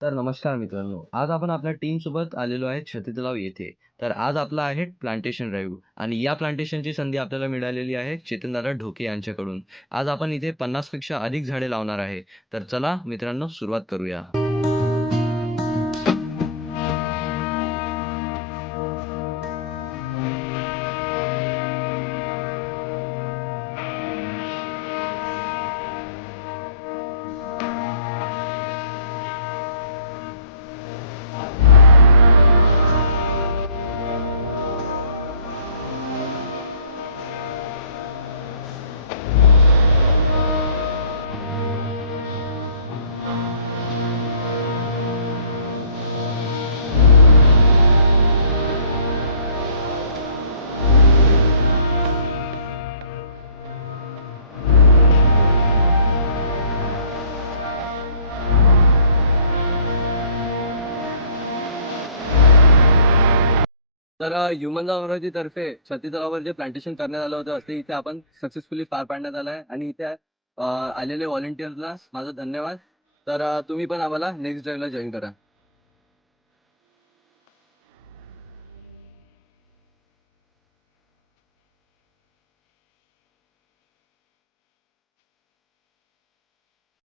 तर नमस्कार मित्रांनो. आज आपण आपल्या टीमसोबत आलेलो आहे छतीतलाव येथे. तर आज आपला आहे प्लांटेशन ड्राईव्ह आणि या प्लांटेशनची संधी आपल्याला मिळालेली आहे चेतनदादा ढोके यांच्याकडून. आज आपण इथे 50 पेक्षा अधिक झाडे लावणार आहे. तर चला मित्रांनो सुरुवात करूया. तर ह्युमन तर्फे छतीतलावावर जे प्लांटेशन करण्यात आलं होतं ते इथे आपण सक्सेसफुली पार पाडण्यात आलं आहे आणि इथे आलेले व्हॉलंटियर्सला माझा धन्यवाद. तर तुम्ही पण आम्हाला नेक्स्ट ड्राईव्हला जॉईन करा.